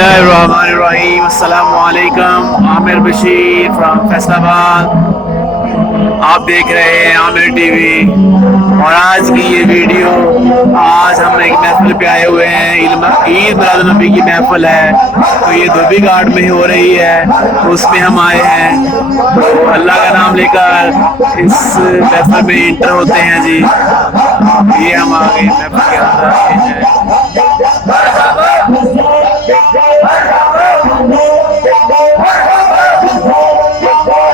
Bismillahirrahmanirrahim. Assalamu alaikum. Amir Bashir from Faisalabad. آپ دیکھ رہے ہیں عامر ٹی وی. اور آج کی یہ ویڈیو، آج ہم ایک محفل پہ آئے ہوئے ہیں. عید میلاد النبی کی محفل ہے، تو یہ دھوبی گھاٹ میں ہو رہی ہے، تو اس میں ہم آئے ہیں. تو اللہ کا نام لے کر اس محفل میں انٹر ہوتے ہیں جی. یہ ہم آ گئے محفل کے اندر ہیں.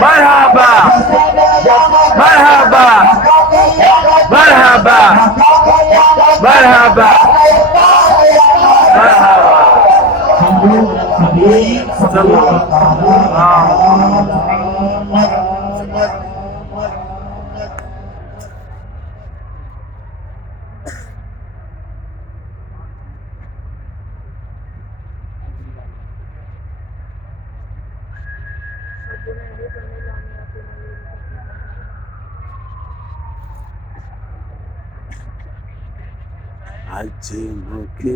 مرحبا مرحبا مرحبا مرحبا آج مکھ صلی اللہ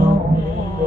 علیہ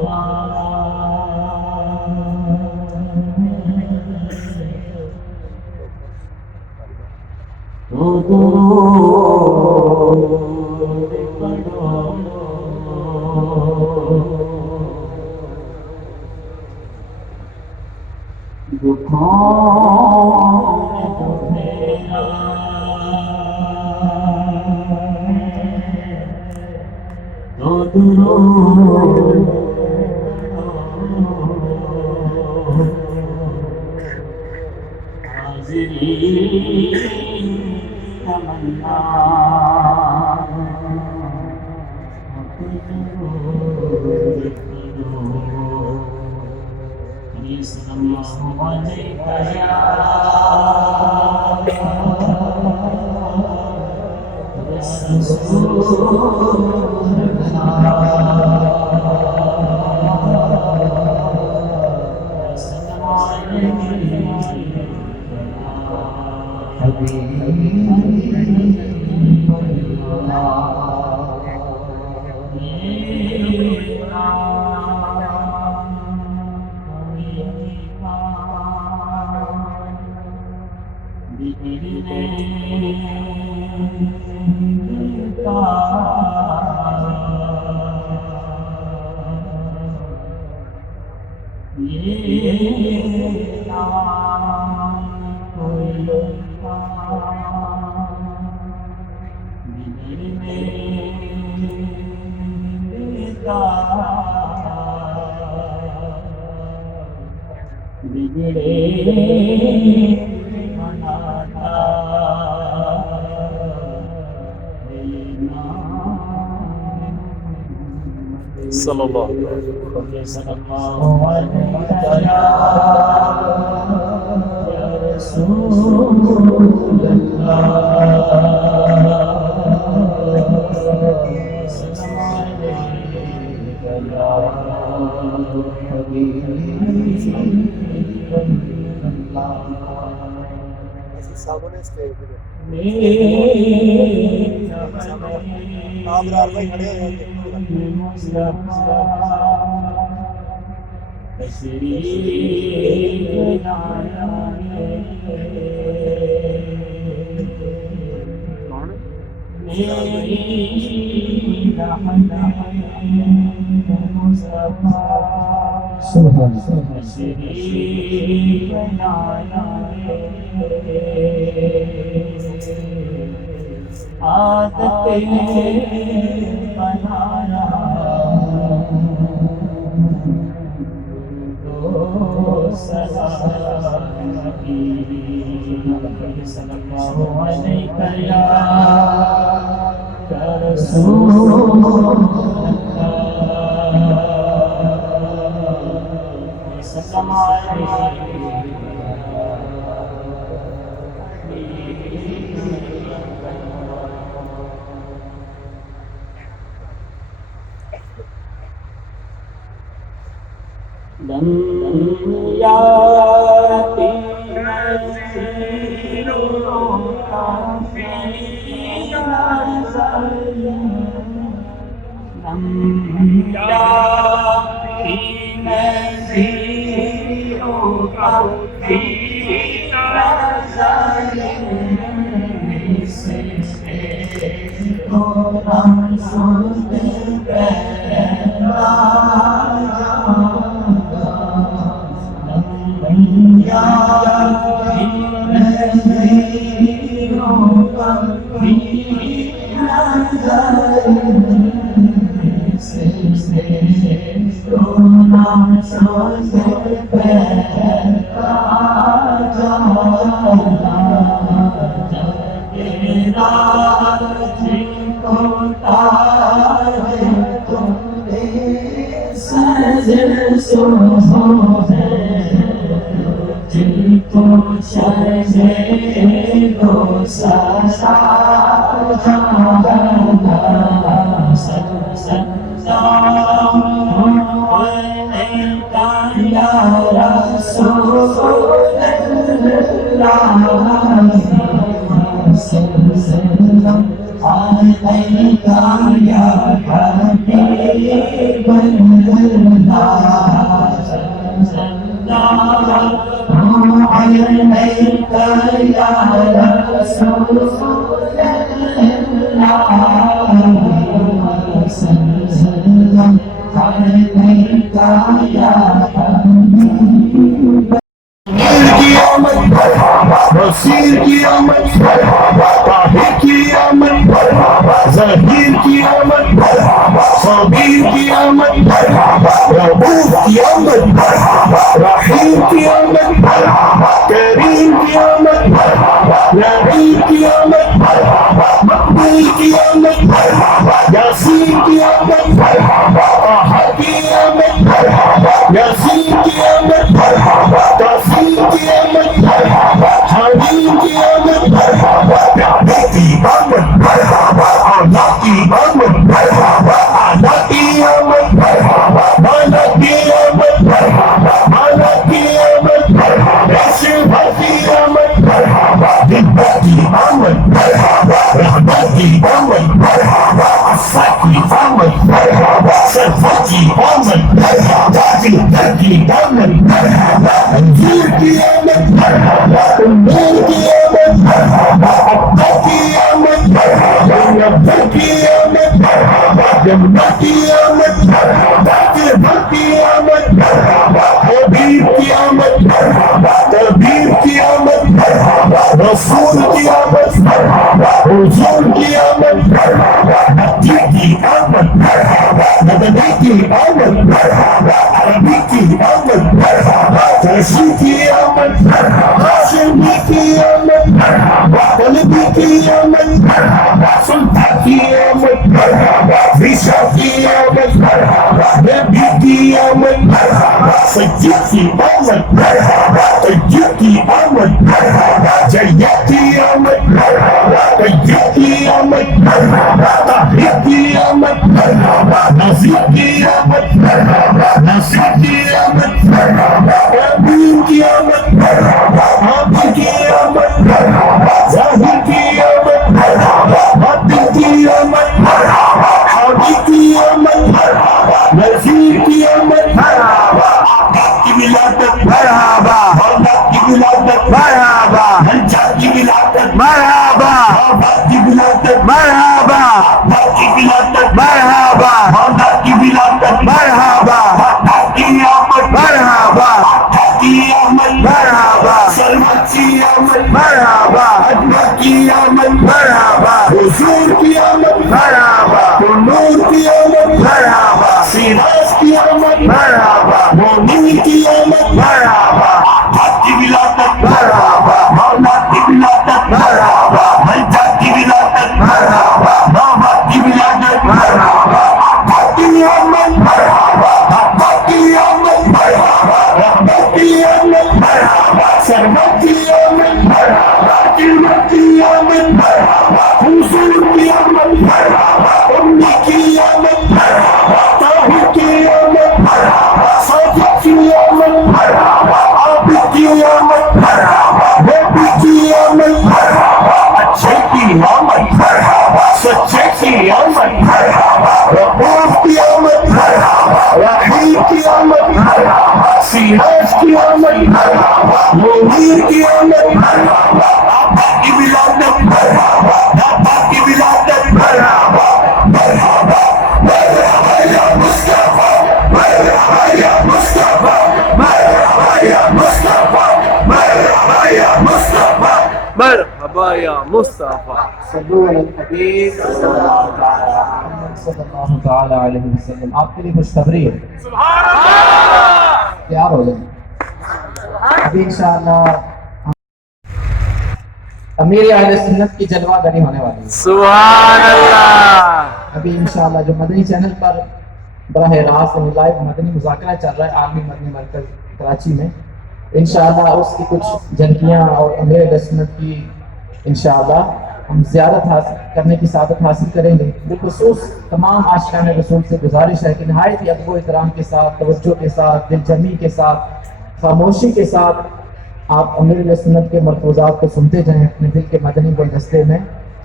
وسلم. وسیل کی آمد طاہر کی آمد ظہیر کی آمد صابیر کی آمد رؤوف کی آمد رحیم کی آمد کریم کی آمد رحیم کی آمد مقبول کی آمد یاسین کی آمد طه کی آمد یاسین کی آمد تاسین کی آمد حلیم کی آمد پیارے کی آمد آنا کی آمد آنا کی آمد مانا کی آمد مانا کی آمد ایسے بھاتی آمد دنیا کی آمد رحمت کی آمد عفا کی آمد شرفت کی آمد دلدر کی آمد انجیر کی آمد امور کی آمد عبدہ کی آمد نبر کی آمد جمنہ کی آمد باقر کی آمد حبیب کی آمد طبیب کی آمد رسول کی آمد حضور کی آمد نبی کی آمد نبی کی آمد عربی کی آمد فارسی کی آمد ہاشمی کی آمد قلبی کی آمد سلطان کی آمد ریشہ کی آمد نبی کی آمد سید کی آمد طیب کی آمد جید کی آمد طیب کی آمد طاہر کی آمد نذیر کی آمد نصیر کی آمد امین کی آمد عامر کی آمد ظاہر کی آمد باطن کی آمد حامی کی آمد نذیر کی آمد آقا کی ولادت مرحبا مولا کی ولادت مرحبا ہنچا کی ولادت مرحبا بابا کی ولادت مرحبا آقا کی ولادت مرحبا مولا کی ولادت مرحبا آقا کی آمد مرحبا آقا کی آمد مرحبا سلمت کی آمد مرحبا اجمع کی آمد مرحبا حضور کی آمد مرحبا نور کی آمد مرحبا سراج کی آمد مرحبا مومن کی آمد مرحبا آقا کی ولادت مرحبا مولا کی ولادت مرحبا ہنچا کی ولادت مرحبا بابا کی ولادت مرحبا آقا کی آمد مرحبا آقا کی آمد مرحبا رحمت کی آمد مرحبا سرمت کی آمد مرحبا قیمت کی آمد مرحبا حضور کی آمد مرحبا امی کی آمد مرحبا طاہر کی آمد مرحبا صادق کی آمد مرحبا عابد کی آمد مرحبا نبی کی آمد مرحبا اچھے کی آمد مرحبا سچے کی آمد مرحبا رؤوف کی آمد مرحبا رحیم کی آمد مرحبا سراج کی آمد مرحبا منیر کی آمد مرحبا آقا کی ولادت مرحبا آقا کی ولادت مرحبا मुस्तफा सल्लु अलल हबीब सल्लल्लाहु ताला अलैहि वसल्लम। आपके लिए खुशखबरी है, तैयार हो जाए। अभी इंशाअल्लाह अमीर अहले सुन्नत की जलवा गरी होने वाली है। सुभान अल्लाह। अभी इंशाअल्लाह जो मदनी चैनल पर बराह रास्त लाइव मदनी मुज़ाकरा चल रहा है आर्मी मदनी मरकज कराची में, इंशाअल्लाह उसकी कुछ झलकियाँ और अमीर अहले सुन्नत की इंशाअल्लाह हम ज़ियारत हासिल करने की सादत हासिल करेंगे। बिलखुसूस तमाम आशिकान रसूल से गुजारिश है कि नहायत ही अदब व एहतराम के साथ, तवज्जो के साथ, दिलजमी के साथ, खामोशी के साथ आप अमीर अहले सुन्नत के मरफूज़ात को सुनते जाएं, अपने दिल के मदनी गुलदस्ते में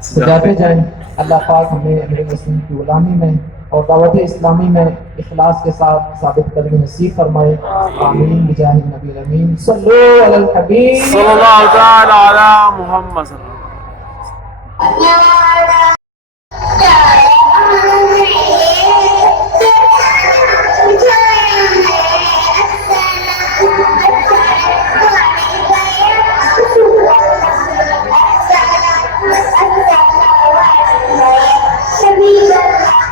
सजाते जाएं। अल्लाह पाक हमें अमीर अहले सुन्नत की गुलामी में और दावत इस्लामी में इखलास के साथ साबित करने नसीब फरमाए। आमीन बिजाहि नबी अमीन। सल्लु अलल हबीब सल्लल्लाहु ताला अला मुहम्मद सल्लल्लाहु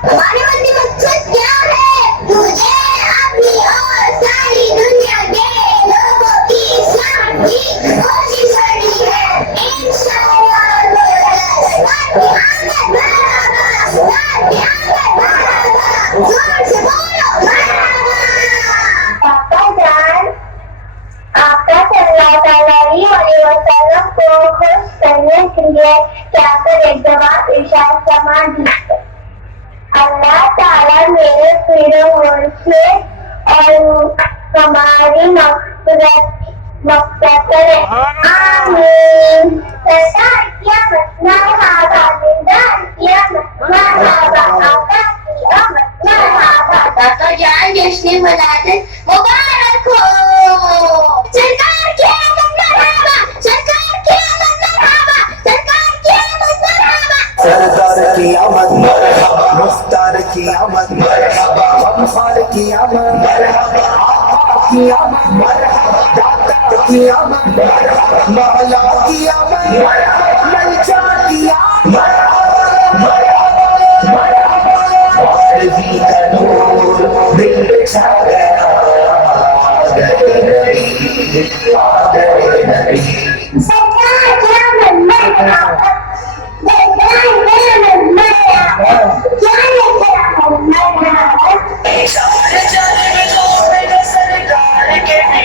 हमारे मन में मकसद क्या है? मुझे अपनी और सारी दुनिया के लोगों की इस्लाम की कोशिश करनी है। इंशाअल्लाह पापा जान, आपका सल्लल्लाहु अलैहि वसल्लम को खुश करने के लिए क्या कर एक जवाब इरशाद फरमा दीजिए। अल्लाह ताला मेरे पीड़ों से और हमारी मक़फ़िरत करे। आमीन। सरकार क़यामत मरहबा, दीदार क़यामत मरहबा, आका की आमद मरहबा। दाता जान जश्न विलादत मुबारक हो। सरकार की आमद मरहबा, सरकार की आमद मरहबा, सरकार की आमद मरहबा। सरदार की आमद मरहबा, मुख्तार की आमद मरहबा, गमखार की आमद मरहबा, आका की आमद मरहबा, दाता की आमद मरहबा, मौला की आमद मरहबा, मलजा की आमद मरहबा, आरज़ी का नूर दिल पे छा गया। सरकार की आमद मरहबा,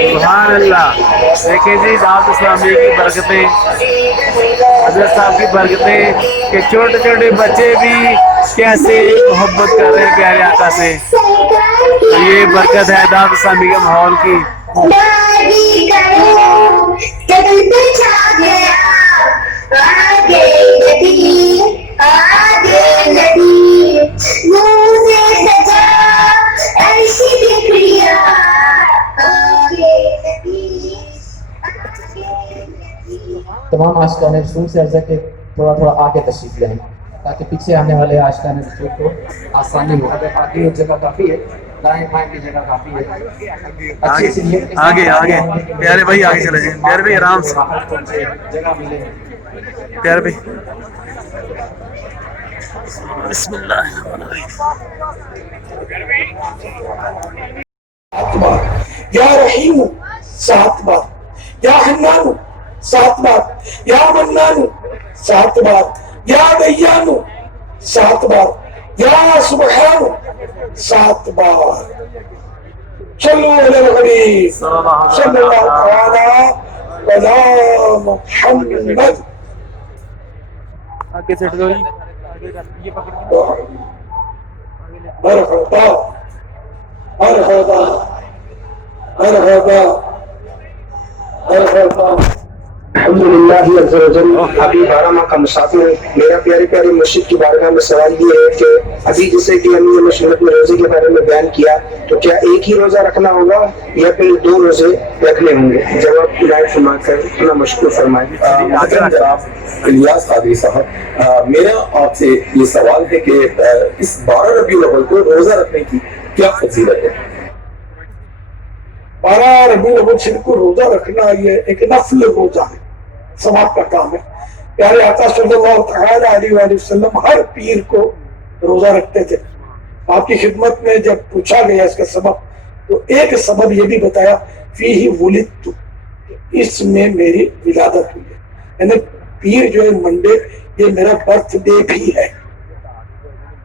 सुभान अल्लाह। देखें जी दावत इस्लामी की बरकतें, हज़रत साहब की बरकतें कि छोटे छोटे बच्चे भी कैसे मोहब्बत कर रहे हैं प्यारे आका से। तो ये बरकत है दावत इस्लामी के माहौल की। तमाम आशिकान रसूल से अर्ज़ है कि थोड़ा थोड़ा आगे तशरीफ लें ताकि पीछे आने वाले आशिकान रसूल को आसानी हो। अगर आगे जगह काफ़ी है, दाएं बाएं की जगह काफ़ी है। अच्छी सी नीयत के साथ आगे आगे प्यारे भाई आगे चले जाएं। प्यारे भाई आराम से, जगह मिले। प्यारे भाई बिस्मिल्लाह। या रहीम 7 बार, या हन्नान 7 बार, या मन्नान 7 बार, या दय्यान 7 बार, या सुबहान 7 बार। सल्लु अलल हबीब सल्लल्लाहु अला मुहम्मद। आगे से हटो जी। मरहबा मरहबा मरहबा मरहबा। अल्हम्दुलिल्लाह अज़्ज़ा व जल। अभी 12 माह का मुसाफिर है। मेरा प्यारी प्यारी मस्जिद की बारगाह में सवाल ये है कि अभी जैसे कि हमने मशवरत में रोजे के बारे में बयान किया, तो क्या एक ही रोजा रखना होगा या फिर 2 रोजे रखने होंगे? जवाब इनायत फरमा कर अपना मशकूर फरमाए। जनाब इलियास कादरी साहब, मेरा आपसे ये सवाल है कि इस 12 रबीउल अव्वल को रोजा रखने की क्या फजीलत है? 12 रबीउल अव्वल को रोजा रखना ये एक नफल रोजा है, सवाब का काम है। प्यारे आका सल्लल्लाहु तआला अलैहि वसल्लम हर पीर को रोजा रखते थे। आपकी खिदमत में जब पूछा गया इसका सबब, तो एक सबब ये भी बताया, फीही वुलिदतु, इसमें मेरी विलादत हुई है। यानी पीर जो है मंडे, ये मेरा बर्थडे भी है।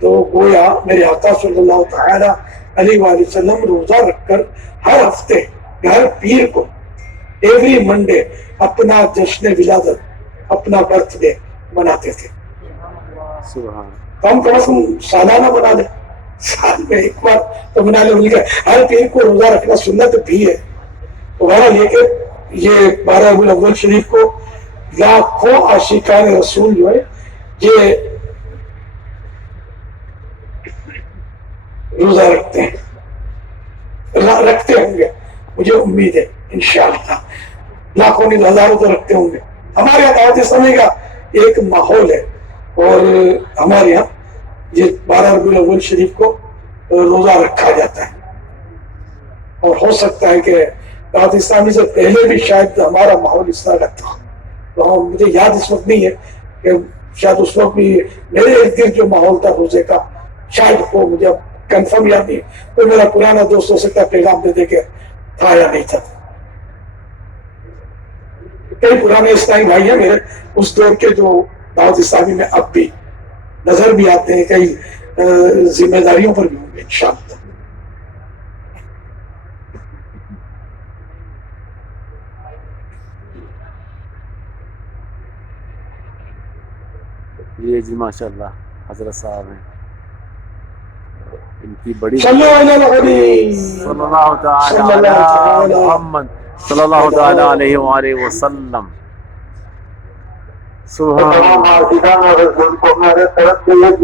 तो गोया मेरे आका सल्लल्लाहु तआला अलैहि वसल्लम रोजा रखकर हर हफ्ते हर पीर को एवरी मंडे अपना जश्न विलादत, अपना बर्थडे मनाते थे। सुभान कम से कम सालाना बना ले, साल में एक बार तो बना ले। उनके हर पीर को रोजा रखना सुन्नत भी है। तो बहरहाल ये 12 रबीउल अव्वल शरीफ को लाखों आशिकान रसूल जो है ये रोजा रखते हैं, रखते होंगे, मुझे उम्मीद है इंशाअल्लाह। लाखों नहीं हजारों तो रखते होंगे। हमारे यहाँ दावत इस्लामी का एक माहौल है और हमारे यहाँ ये 12 रबीउल अव्वल शरीफ को रोजा रखा जाता है। और हो सकता है कि दावत इस्लामी से पहले भी शायद हमारा माहौल इस तरह का था। तो मुझे याद इस वक्त नहीं है कि शायद उस वक्त भी मेरे इर्द गिर्द जो माहौल था रोजे का, शायद वो मुझे कंफर्म याद नहीं। तो मेरा पुराना दोस्त हो सकता है पैगाम दे दे के था या नहीं था। कई पुराने इस्लामी भाई हैं मेरे उस दौर के जो दावत इस्लामी में अब भी नजर भी आते हैं, कई जिम्मेदारियों पर भी होंगे इंशाअल्लाह। ये जी माशाल्लाह हजरत साहब हैं, इनकी बड़ी सल्लल्लाहु ताला अला मुहम्मद सल्लल्लाहु ताला अलैहि वसल्लम। सुभान हमारे तरफ से एक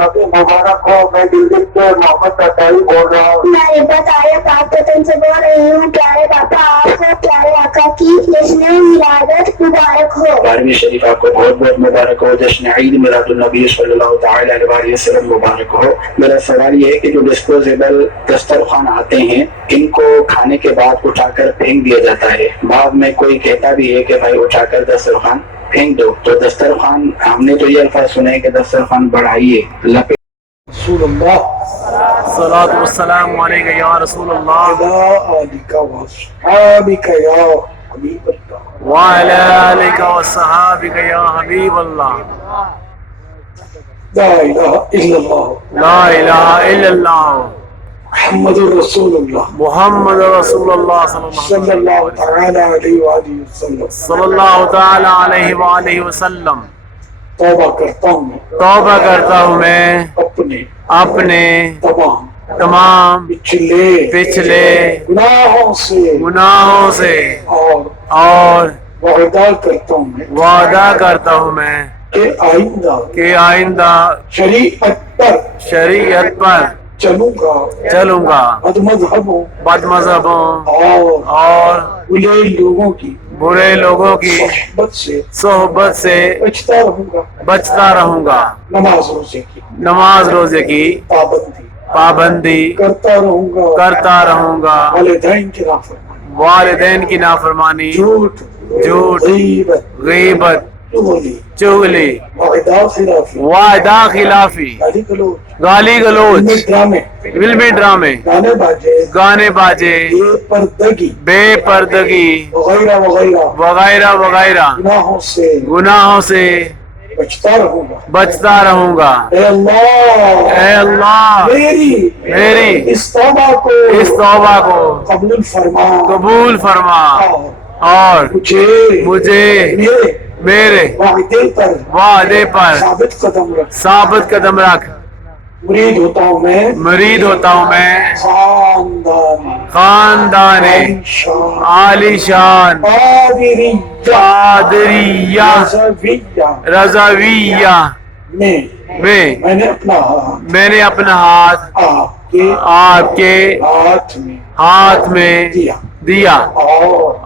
नबी मुबारक हो। मैं दिल्ली से मोहम्मद अताई बोल रहा हूँ। मैं बताया पाक वतन से बोल रही हूँ। प्यारे पापा आपको प्यारे आका की जश्न मिलादत मुबारक हो। 12वीं शरीफ आपको बहुत बहुत मुबारक हो। जश्न ईद मिलादुन नबी सल्लल्लाहु ताला अलैहि वसल्लम मुबारक हो। मेरा सवाल ये है कि जो डिस्पोजेबल दस्तरखान आते हैं, इनको खाने के बाद उठाकर फेंक दिया जाता है। बाद में कोई कहता भी है कि भाई उठाकर दस्तरखान फेंक दो। तो दस्तरखान, हमने तो ये अल्फाज सुने हैं कि दस्तरखान बढ़ाइए, लपेट। सलातु वस्सलाम अलैका या रसूल अल्लाह व अला आलिका व सहाबिका या हबीब अल्लाह। ला इलाहा इल्लल्लाह ला इलाहा इल्लल्लाह मुहम्मदुर रसूलुल्लाह मुहम्मद रसूलुल्लाह सल्लल्लाहु ताला अलैहि वसल्लम। तौबा करता हूँ मैं, तौबा करता हूँ मैं अपने तमाम पिछले गुनाहों से और वादा करता हूँ मैं कि आइंदा शरीयत पर चलूंगा बदमज़हबों और बुरे लोगों की सोहबत से बचता रहूंगा। नमाज रोजे की पाबंदी करता रहूंगा। वालिदैन की नाफरमानी, झूठ, गीबत, चुगली, वादा खिलाफी, गाली गलोच, फिल्मी ड्रामे, गाने बाजे, बेपर्दगी वगैरह वगैरह गुनाहों से बचता रहूंगा। ए अल्लाह मेरी इस तौबा को कबूल फरमा और मुझे मेरे वादे पर साबित कदम रख। मुरीद होता हूँ मैं खानदान आलीशान कादरिया रज़ाविया में मैंने अपना हाथ आपके हाथ में दिया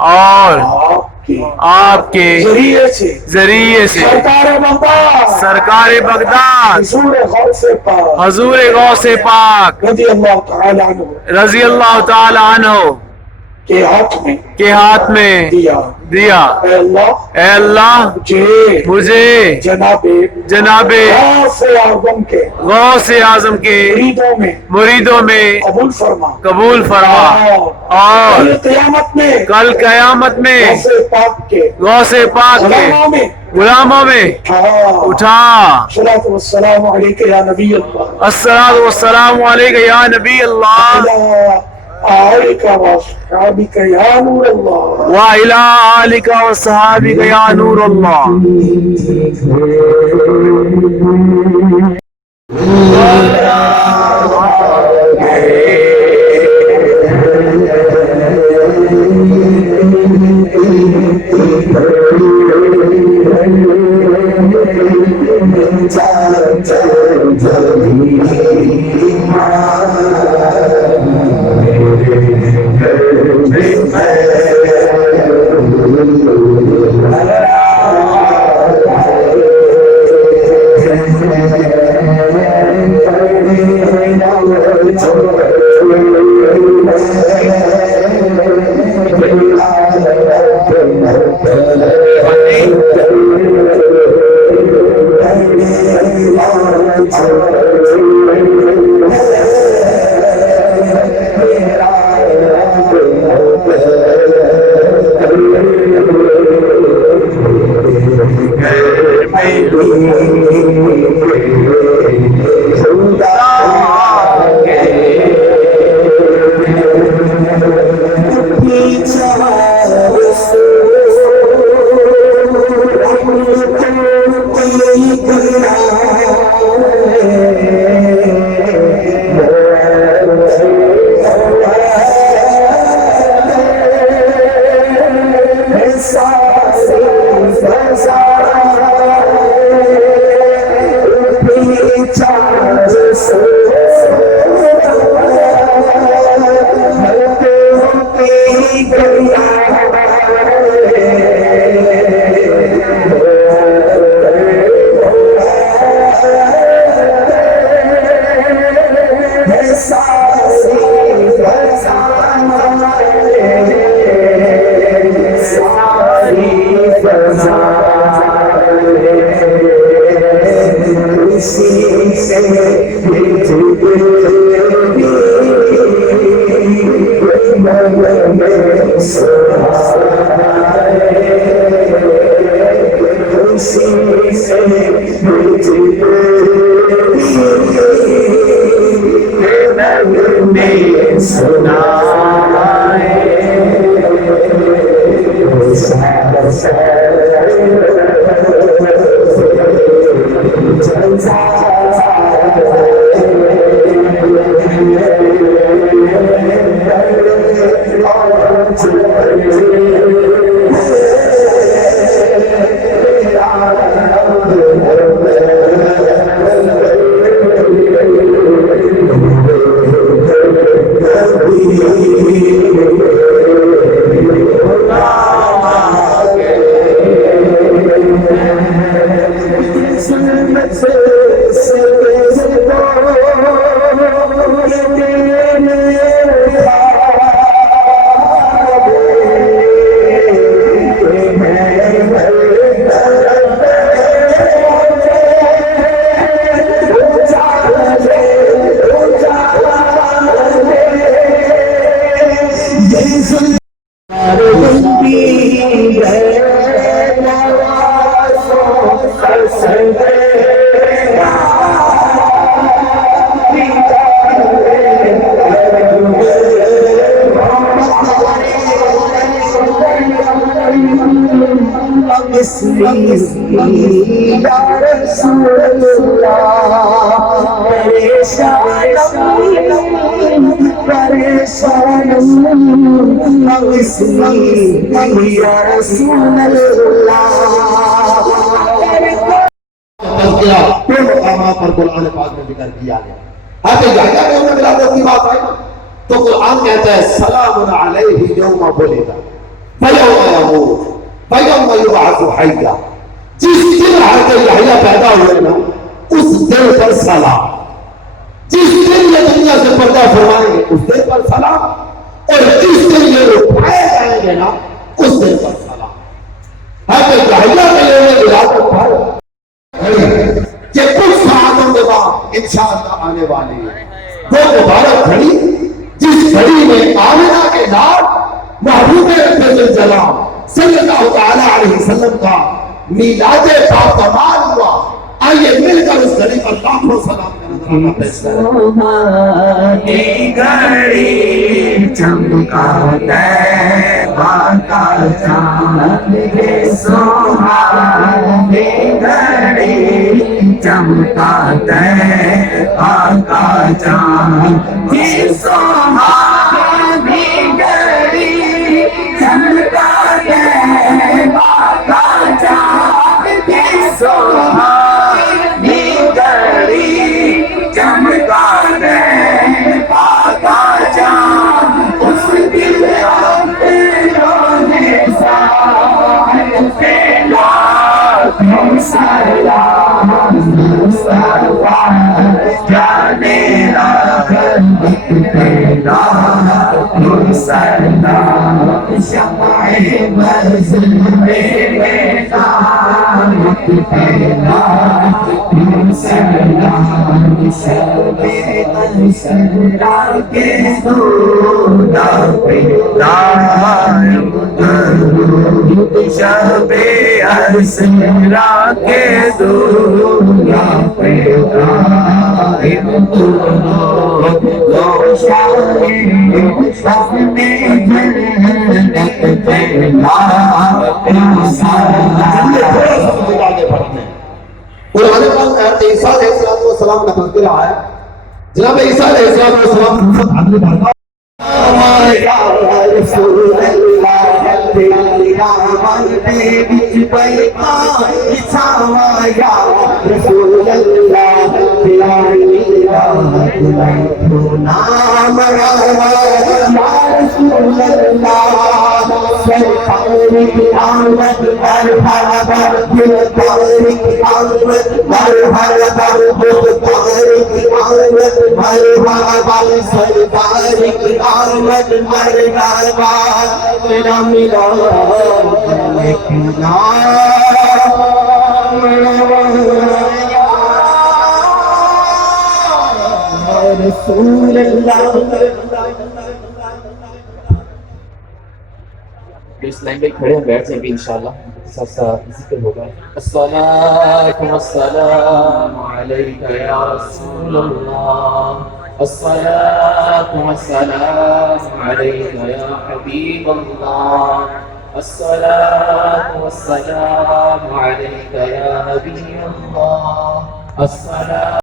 और आपके जरिए से सरकार बगदाद हजूर गौसे पाक रजी अल्लाह ताला अन्हु के हाथ में दिया। اے اللہ مجھے جنابِ غوث اعظم کے مریدوں میں قبول فرما اور کل قیامت میں غوث پاک کے غلاموں میں اٹھا۔ الصلاۃ والسلام علیک یا نبی اللہ وَأَصْحَابِكَ يَا نُورَ اللَّهِ وَإِلَىٰ آلِكَ وَصَحْبِكَ يَا نور اللہ۔ مقامات پر قرآن پاک میں ذکر کیا گیا کی بات آئی تو قرآن کہتا ہے سلام علیہ یوم ولد فیوم یموت فیوم یبعث حیا، جس دن حضرت یحییٰ پیدا ہوئے نا اس دن پر سلام، جس دن یہ دنیا سے پردہ فرمائیں گے اس دن پر سلام، اور جس دن یہ اٹھائے جائیں گے نا اس دن پر سلام. حضرت یحییٰ کے لیے ولادت پر کہ کچھ ساعتوں کے بعد انشاءاللہ آنے والی ہے وہ مبارک گھڑی جس گھڑی میں آمنہ کے نام محبوب رب جلال صلی اللہ تعالی علیہ وسلم کا میلاد باکمال ہوا. آئیے مل کر اس گھڑی پر لاکھوں سلام کا نذرانہ پیش کریں. سوہانی گھڑی چمکا طیبہ کا چاند ہے، سوہانی گھڑی چمکا طیبہ کا چاند ہے، سوہانی گھڑی چمکا طیبہ کا چاند ہے، سوہانی گھڑی چمکا طیبہ کا چاند. اس دل اندروں نے سال پہ لاکھوں سلام مصطفیٰ جانے رحمت پہ لاکھوں سلام. شمع بز میں رحمت پہ لاکھوں سلام. شب اسرا کے دورہ پہ دائم درود، شب اسرا کے دورہ پہ دائم درود. روشن اپنے جنت پہ لاکھوں سلام. قرآن پاک حضرت عیسیٰ علیہ السلام کا تذکرہ ہے. جناب عیسیٰ علیہ السلام عدل بھرتا یا رسول اللہ تیرا منتے بچ بیٹا بچھاوا، یا رسول اللہ تیرا نام یا رسول اللہ. سرکار کی آمد مرحبا، دلدار کی آمد مرحبا، دلدار کی آمد مرحبا، سرکار کی آمد مرحبا. میرا ملاد رسول اللہ. اس لائن پہ کھڑے ہیں، بیٹھ جائیں گے انشاءاللہ، ساتھ ساتھ ذکر ہوگا. الصلاۃ والسلام علیک یا رسول اللہ، الصلاۃ والسلام علیک یا حبیب اللہ، الصلاۃ والسلام علیک یا نبی اللہ، الصلاۃ